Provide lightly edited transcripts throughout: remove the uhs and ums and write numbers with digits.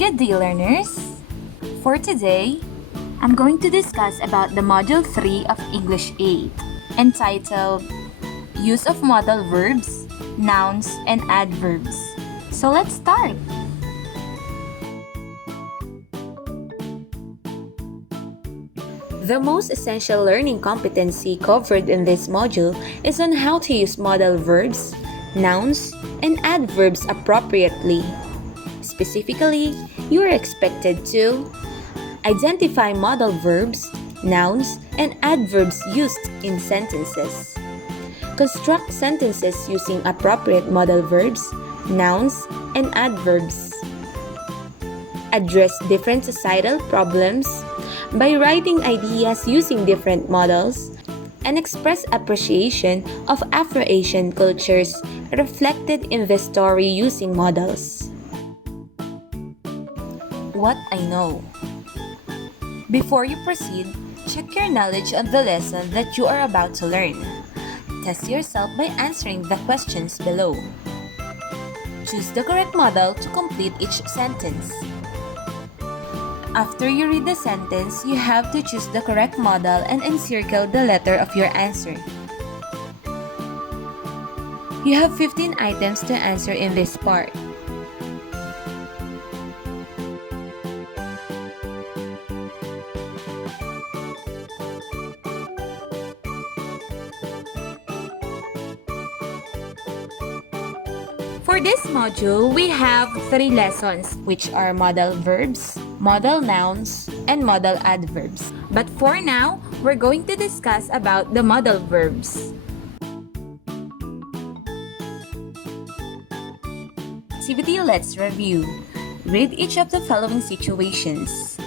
Good day, learners! For today, I'm going to discuss about the Module 3 of English 8, entitled Use of Modal Verbs, Nouns, and Adverbs. So let's start! The most essential learning competency covered in this module is on how to use modal verbs, nouns, and adverbs appropriately. Specifically, you are expected to identify modal verbs, nouns, and adverbs used in sentences. Construct sentences using appropriate modal verbs, nouns, and adverbs. Address different societal problems by writing ideas using different models, and express appreciation of Afro-Asian cultures reflected in the story using modals. What I know. Before you proceed, check your knowledge on the lesson that you are about to learn. Test yourself by answering the questions below. Choose the correct modal to complete each sentence. After you read the sentence, you have to choose the correct modal and encircle the letter of your answer. You have 15 items to answer in this part. For this module, we have 3 lessons, which are modal verbs, modal nouns, and modal adverbs. But for now, we're going to discuss about the modal verbs. Activity, let's review. Read each of the following situations.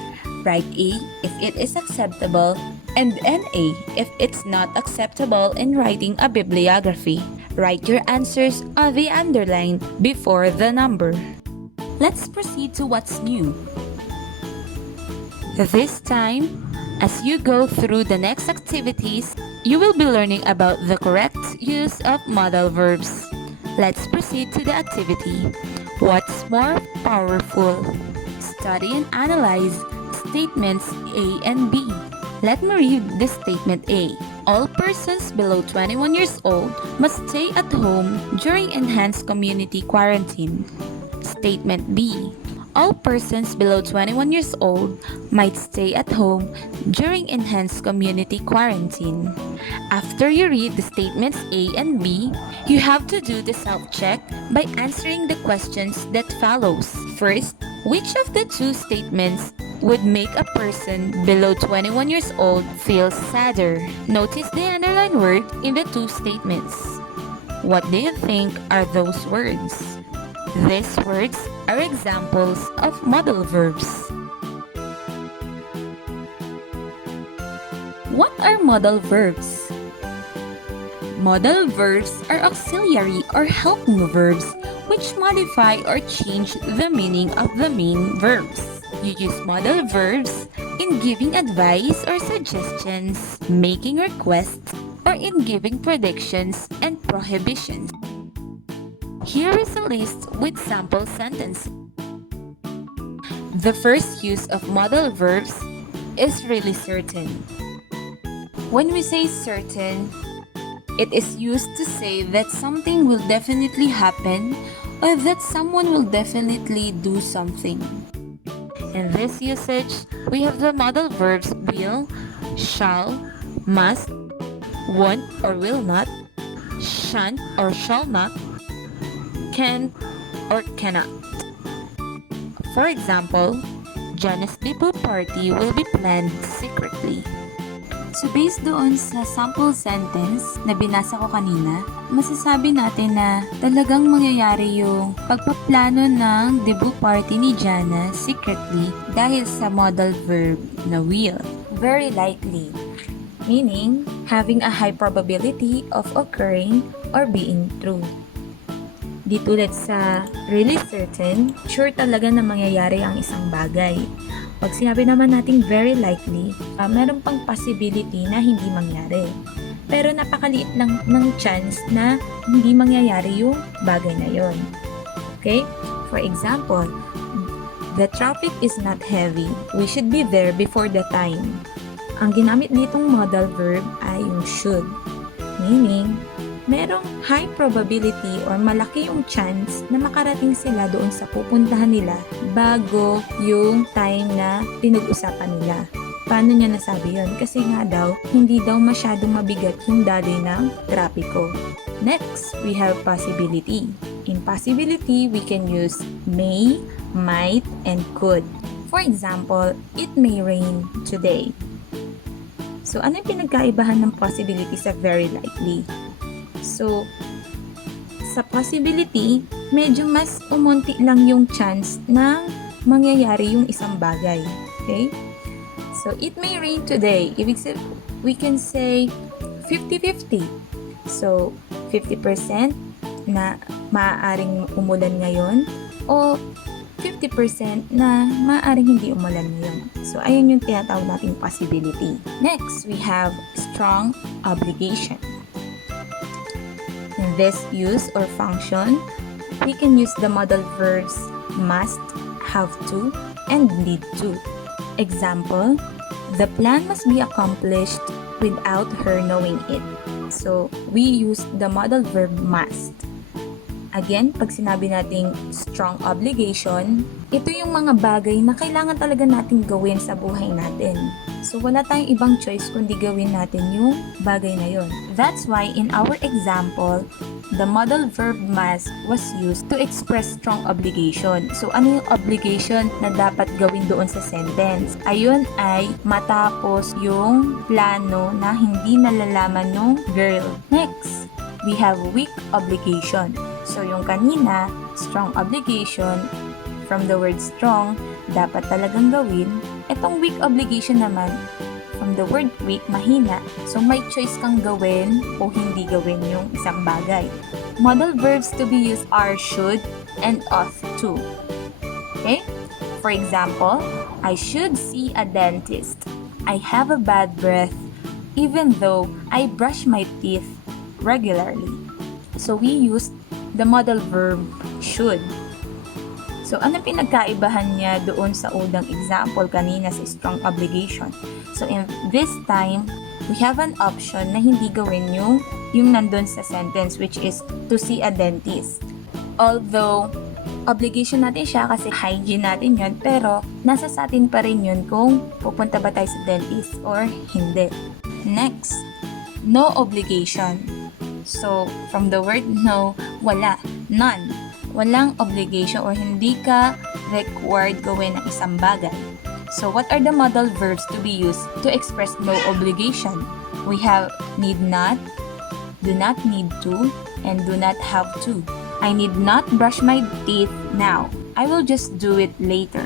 Write A if it is acceptable and NA if it's not acceptable in writing a bibliography. Write your answers on the underline before the number. Let's proceed to what's new. This time, as you go through the next activities, you will be learning about the correct use of modal verbs. Let's proceed to the activity. What's more powerful? Study and analyze statements A and B. Let me read the statement A. All persons below 21 years old must stay at home during enhanced community quarantine. Statement B. All persons below 21 years old might stay at home during enhanced community quarantine. After you read the statements A and B, you have to do the self-check by answering the questions that follows. First, which of the two statements would make a person below 21 years old feel sadder? Notice the underlined word in the two statements. What do you think are those words? These words are examples of modal verbs. What are modal verbs? Modal verbs are auxiliary or helping verbs which modify or change the meaning of the main verbs. You use modal verbs in giving advice or suggestions, making requests, or in giving predictions and prohibitions. Here is a list with sample sentences. The first use of modal verbs is really certain. When we say certain, it is used to say that something will definitely happen or that someone will definitely do something. In this usage, we have the modal verbs will, shall, must, won't or will not, shan't or shall not, can or cannot. For example, Jana's debut party will be planned secretly. So based doon sa sample sentence na binasa ko kanina, masasabi natin na talagang mangyayari yung pagpaplano ng debut party ni Jana secretly dahil sa modal verb na will. Very likely, meaning having a high probability of occurring or being true. Di tulad sa really certain, sure talaga na mangyayari ang isang bagay. Pag sinabi naman nating very likely, meron pang possibility na hindi mangyari. Pero napakaliit lang ng chance na hindi mangyayari yung bagay na yon. Okay? For example, The traffic is not heavy. We should be there before the time. Ang ginamit ditong modal verb ay yung should. Meaning, merong high probability or malaki yung chance na makarating sila doon sa pupuntahan nila bago yung time na pinag-usapan nila. Paano niya nasabi yun? Kasi nga daw, hindi daw masyadong mabigat yung daloy ng trapiko. Next, we have possibility. In possibility, we can use may, might, and could. For example, it may rain today. So, ano yung pinagkaibahan ng possibility sa very likely? So, sa possibility, medyo mas umunti lang yung chance na mangyayari yung isang bagay. Okay? So, it may rain today. Ibig sabihin, we can say 50-50. So, 50% na maaaring umulan ngayon o 50% na maaaring hindi umulan ngayon. So, ayun yung tinatawag nating possibility. Next, we have strong obligation. In this use or function, we can use the modal verbs must, have to, and need to. Example, the plan must be accomplished without her knowing it. So, we use the modal verb must. Again, pag sinabi nating strong obligation, ito yung mga bagay na kailangan talaga nating gawin sa buhay natin. So, wala tayong ibang choice kundi gawin natin yung bagay na yun. That's why in our example, the modal verb must was used to express strong obligation. So, ano yung obligation na dapat gawin doon sa sentence? Ayun ay matapos yung plano na hindi nalalaman ng girl. Next, we have weak obligation. So, yung kanina, strong obligation, from the word strong, dapat talagang gawin. Itong weak obligation naman, from the word weak, mahina. So, may choice kang gawin o hindi gawin yung isang bagay. Modal verbs to be used are should and ought to. Okay? For example, I should see a dentist. I have a bad breath even though I brush my teeth regularly. So, we used the modal verb should. So, ano pinagkaibahan niya doon sa unang example kanina sa strong obligation? So, in this time, we have an option na hindi gawin yung nandun sa sentence, which is to see a dentist. Although, obligation natin siya kasi hygiene natin yun, pero nasa sa atin pa rin yun kung pupunta ba tayo sa dentist or hindi. Next, no obligation. So, from the word no, wala, none. Walang obligation or hindi ka required gawin ang isang bagay. So, what are the modal verbs to be used to express no obligation? We have need not, do not need to, and do not have to. I need not brush my teeth now. I will just do it later.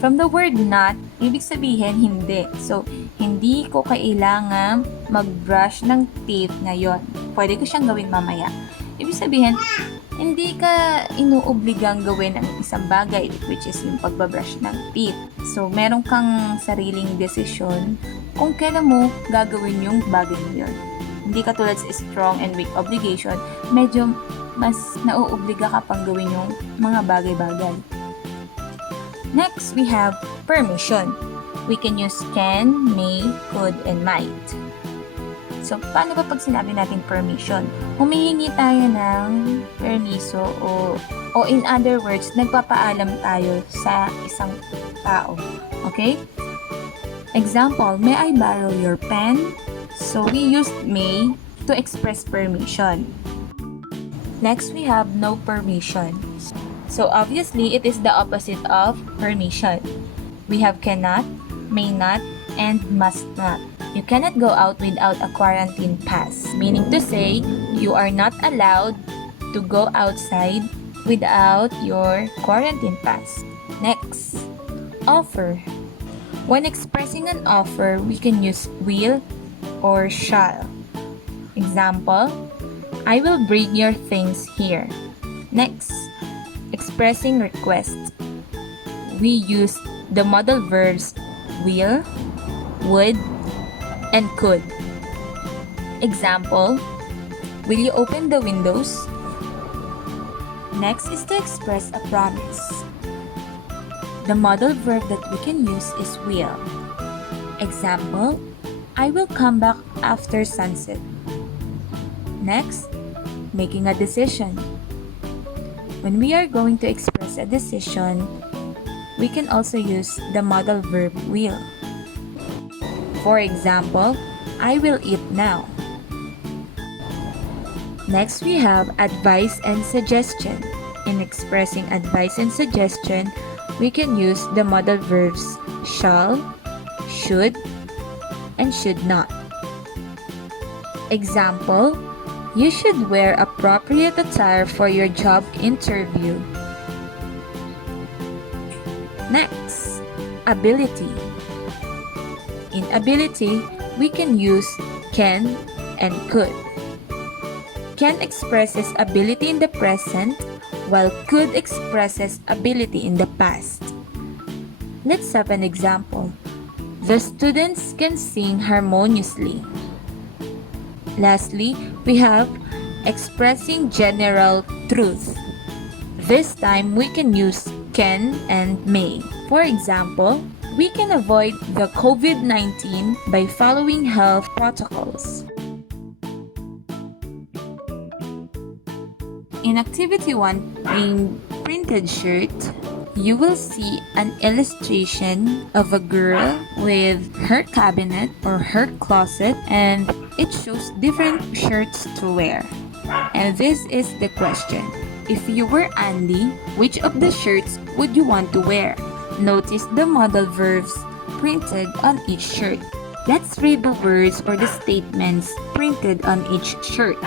From the word not, ibig sabihin hindi. So, hindi ko kailangan mag-brush ng teeth ngayon. Pwede ko siyang gawin mamaya. Ibig sabihin, hindi ka inuobligang gawin ang isang bagay, which is yung pagbabrush ng teeth. So, meron kang sariling desisyon kung kailan mo gagawin yung bagay na yun. Hindi ka tulad sa strong and weak obligation, medyo mas nauobliga ka pang gawin yung mga bagay-bagay. Next, we have permission. We can use can, may, could, and might. So, paano ba pag sinabi natin permission? Humihingi tayo ng permiso o in other words, nagpapaalam tayo sa isang tao. Okay? Example, may I borrow your pen? So, we used may to express permission. Next, we have no permission. So, obviously, it is the opposite of permission. We have cannot, may not, and must not. You cannot go out without a quarantine pass, meaning to say, you are not allowed to go outside without your quarantine pass. Next, offer. When expressing an offer, we can use will or shall. Example, I will bring your things here. Next, expressing request. We use the modal verbs will, would, and could. Example, will you open the windows? Next is to express a promise. The modal verb that we can use is will. Example, I will come back after sunset. Next, making a decision. When we are going to express a decision, we can also use the modal verb will. For example, I will eat now. Next, we have advice and suggestion. In expressing advice and suggestion, we can use the modal verbs shall, should, and should not. Example, you should wear appropriate attire for your job interview. Next, ability. In ability, we can use can and could. Can expresses ability in the present, while could expresses ability in the past. Let's have an example. The students can sing harmoniously. Lastly, we have expressing general truth. This time, we can use can and may. For example, we can avoid the COVID-19 by following health protocols. In Activity 1, in printed shirt, you will see an illustration of a girl with her cabinet or her closet, and it shows different shirts to wear. And this is the question. If you were Andy, which of the shirts would you want to wear? Notice the modal verbs printed on each shirt. Let's read the words or the statements printed on each shirt.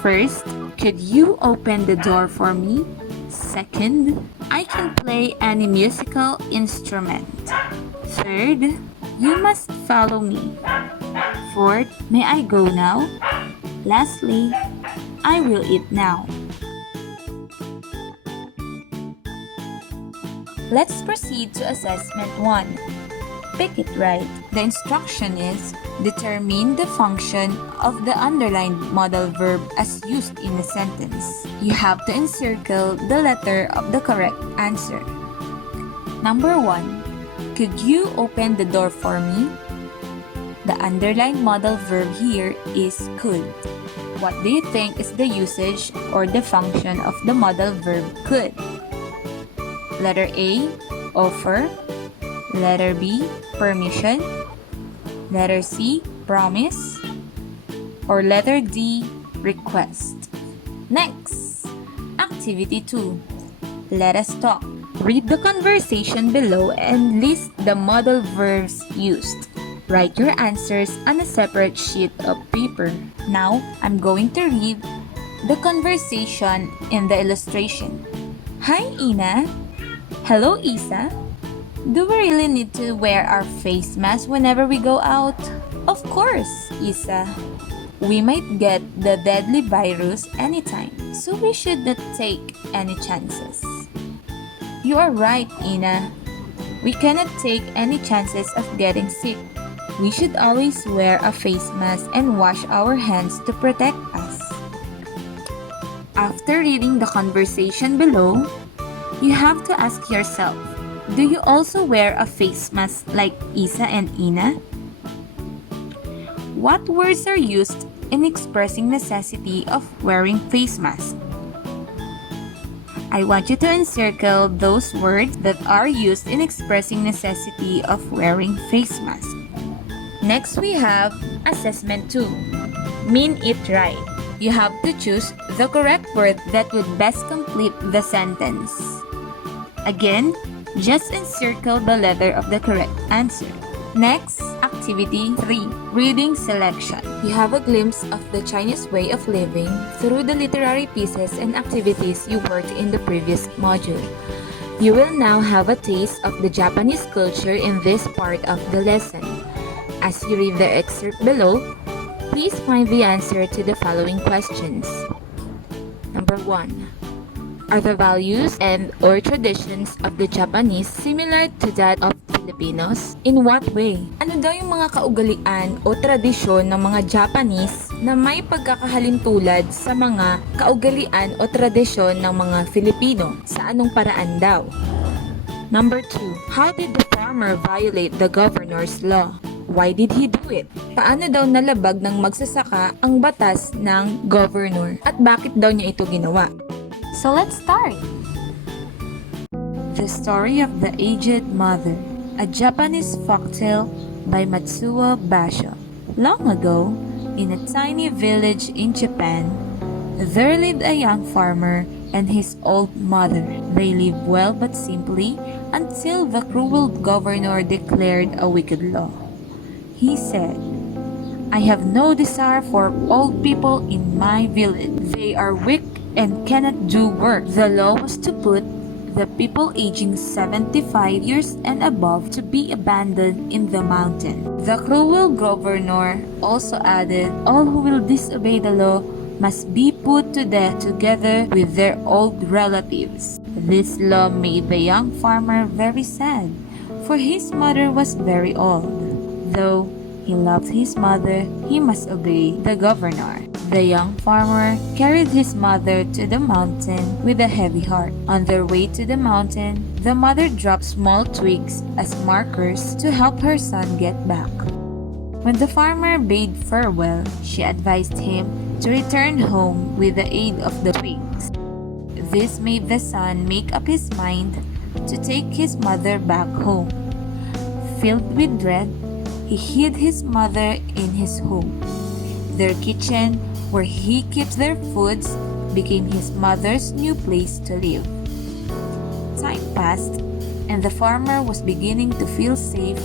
First, could you open the door for me? Second, I can play any musical instrument. Third, you must follow me. Fourth, may I go now? Lastly, I will eat now. Let's proceed to assessment 1. Pick it right. The instruction is, determine the function of the underlined modal verb as used in a sentence. You have to encircle the letter of the correct answer. Number 1. Could you open the door for me? The underlined modal verb here is could. What do you think is the usage or the function of the modal verb could? Letter A, offer. Letter B, permission. Letter C, promise. Or letter D, request. Next, Activity 2. Let us talk. Read the conversation below and list the modal verbs used. Write your answers on a separate sheet of paper. Now, I'm going to read the conversation in the illustration. Hi, Ina. Hello, Isa. Do we really need to wear our face mask whenever we go out? Of course, Isa. We might get the deadly virus anytime, so we should not take any chances. You are right, Ina. We cannot take any chances of getting sick. We should always wear a face mask and wash our hands to protect us. After reading the conversation below, you have to ask yourself, do you also wear a face mask like Isa and Ina? What words are used in expressing necessity of wearing face mask? I want you to encircle those words that are used in expressing necessity of wearing face mask. Next, we have Assessment 2. Mean it right. You have to choose the correct word that would best complete the sentence. Again, just encircle the letter of the correct answer. Next, Activity 3. Reading selection. You have a glimpse of the Chinese way of living through the literary pieces and activities you worked in the previous module. You will now have a taste of the Japanese culture in this part of the lesson. As you read the excerpt below, please find the answer to the following questions. Number 1. Are the values and or traditions of the Japanese similar to that of Filipinos? In what way? Ano daw yung mga kaugalian o tradisyon ng mga Japanese na may pagkakahalintulad sa mga kaugalian o tradisyon ng mga Filipino? Sa anong paraan daw? Number 2. How did the farmer violate the governor's law? Why did he do it? Paano daw nalabag ng magsasaka ang batas ng governor? At bakit daw niya ito ginawa? So let's start! The Story of the Aged Mother, a Japanese folktale by Matsuo Basho. Long ago, in a tiny village in Japan, there lived a young farmer and his old mother. They lived well but simply until the cruel governor declared a wicked law. He said, "I have no desire for old people in my village. They are weak and cannot do work." The law was to put the people aging 75 years and above to be abandoned in the mountain. The cruel governor also added, all who will disobey the law must be put to death together with their old relatives. This law made the young farmer very sad, for his mother was very old. Though he loved his mother, he must obey the governor. The young farmer carried his mother to the mountain with a heavy heart. On their way to the mountain, the mother dropped small twigs as markers to help her son get back. When the farmer bade farewell, she advised him to return home with the aid of the twigs. This made the son make up his mind to take his mother back home. Filled with dread, he hid his mother in his home. Their kitchen, where he keeps their foods, became his mother's new place to live. Time passed, and the farmer was beginning to feel safe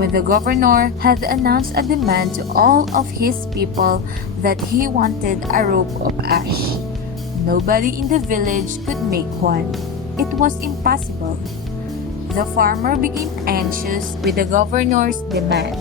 when the governor had announced a demand to all of his people that he wanted a rope of ash. Nobody in the village could make one. It was impossible. The farmer became anxious with the governor's demand,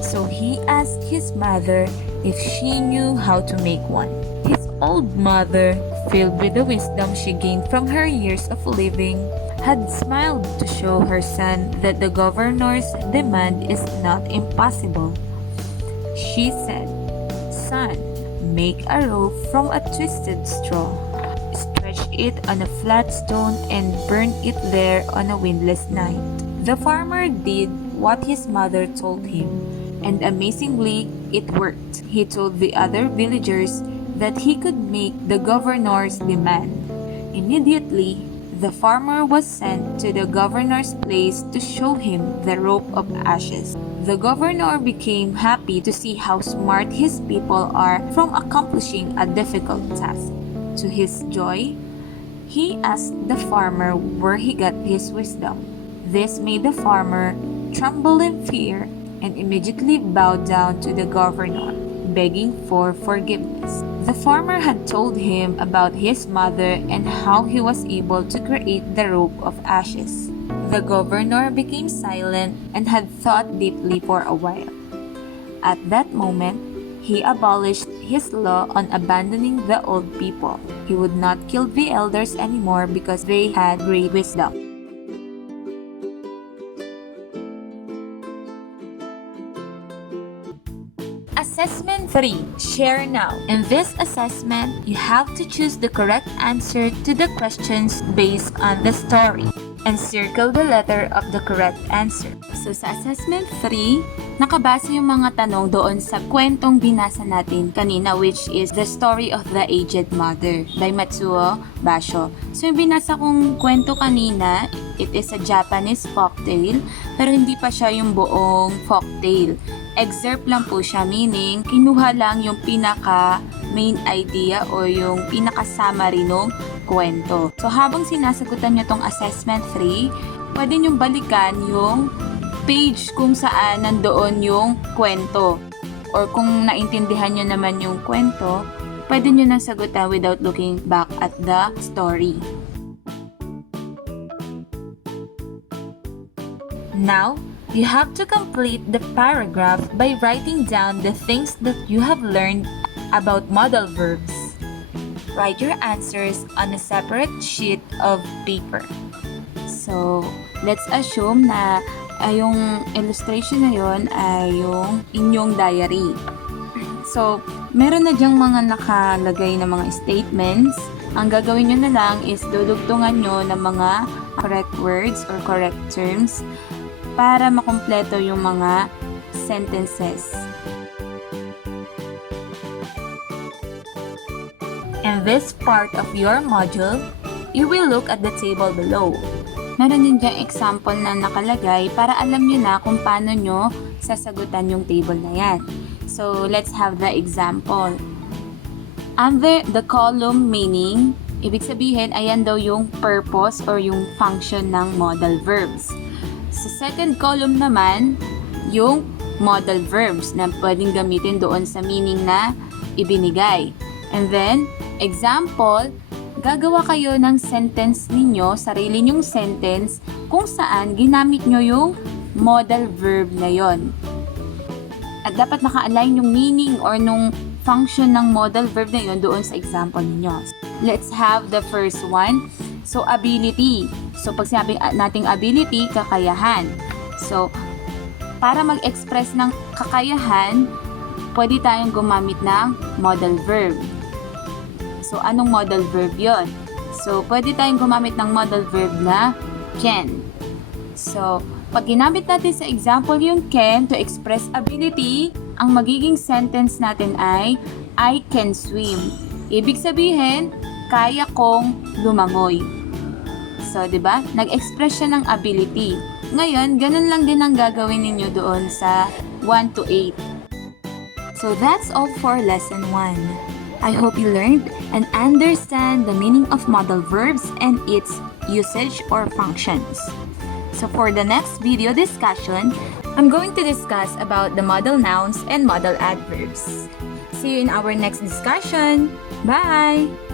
so he asked his mother if she knew how to make one. His old mother, filled with the wisdom she gained from her years of living, had smiled to show her son that the governor's demand is not impossible. She said, "Son, make a rope from a twisted straw. Stretch it on a flat stone and burn it there on a windless night." The farmer did what his mother told him, and amazingly, it worked. He told the other villagers that he could make the governor's demand. Immediately, the farmer was sent to the governor's place to show him the rope of ashes. The governor became happy to see how smart his people are from accomplishing a difficult task. To his joy, he asked the farmer where he got his wisdom. This made the farmer tremble in fear and immediately bowed down to the governor, begging for forgiveness. The farmer had told him about his mother and how he was able to create the rope of ashes. The governor became silent and had thought deeply for a while. At that moment, he abolished his law on abandoning the old people. He would not kill the elders anymore because they had great wisdom. Assessment 3. Share now. In this assessment, you have to choose the correct answer to the questions based on the story and circle the letter of the correct answer. So sa assessment 3, nakabase yung mga tanong doon sa kwentong binasa natin kanina, which is The Story of the Aged Mother by Matsuo Basho. So yung binasa kong kwento kanina, it is a Japanese folktale, pero hindi pa siya yung buong folktale. Excerpt lang po siya, meaning kinuha lang yung pinaka main idea o yung pinaka summary ng kwento. So habang sinasagutan nyo tong assessment 3, pwede nyo balikan yung page kung saan nandoon yung kwento. Or kung naintindihan nyo naman yung kwento, pwede nyo nang sagutan without looking back at the story. Now, you have to complete the paragraph by writing down the things that you have learned about modal verbs. Write your answers on a separate sheet of paper. So, let's assume na yung illustration na yon ay yung inyong diary. So, meron na dyang mga nakalagay na mga statements. Ang gagawin nyo na lang is dudugtungan nyo ng mga correct words or correct terms para makumpleto yung mga sentences. In this part of your module, you will look at the table below. Meron din diyang example na nakalagay para alam nyo na kung paano nyo sasagutan yung table na yan. So, let's have the example. Under the column meaning, ibig sabihin, ayan daw yung purpose or yung function ng modal verbs. Sa second column naman, yung modal verbs na pwedeng gamitin doon sa meaning na ibinigay. And then, example, gagawa kayo ng sentence ninyo, sarili nyong sentence, kung saan ginamit nyo yung modal verb na yon. At dapat naka-align yung meaning or nung function ng modal verb na yon doon sa example ninyo. Let's have the first one. So, ability. So, pag sinabi nating ability, kakayahan. So, para mag-express ng kakayahan, pwede tayong gumamit ng modal verb. So, anong modal verb yon? So, pwede tayong gumamit ng modal verb na can. So, pag ginamit natin sa example yung can to express ability, ang magiging sentence natin ay, I can swim. Ibig sabihin, kaya kong lumangoy. So, di ba? Nag-express siya ng ability. Ngayon, ganun lang din ang gagawin ninyo doon sa 1 to 8. So, that's all for lesson 1. I hope you learned and understand the meaning of modal verbs and its usage or functions. So for the next video discussion, I'm going to discuss about the modal nouns and modal adverbs. See you in our next discussion. Bye!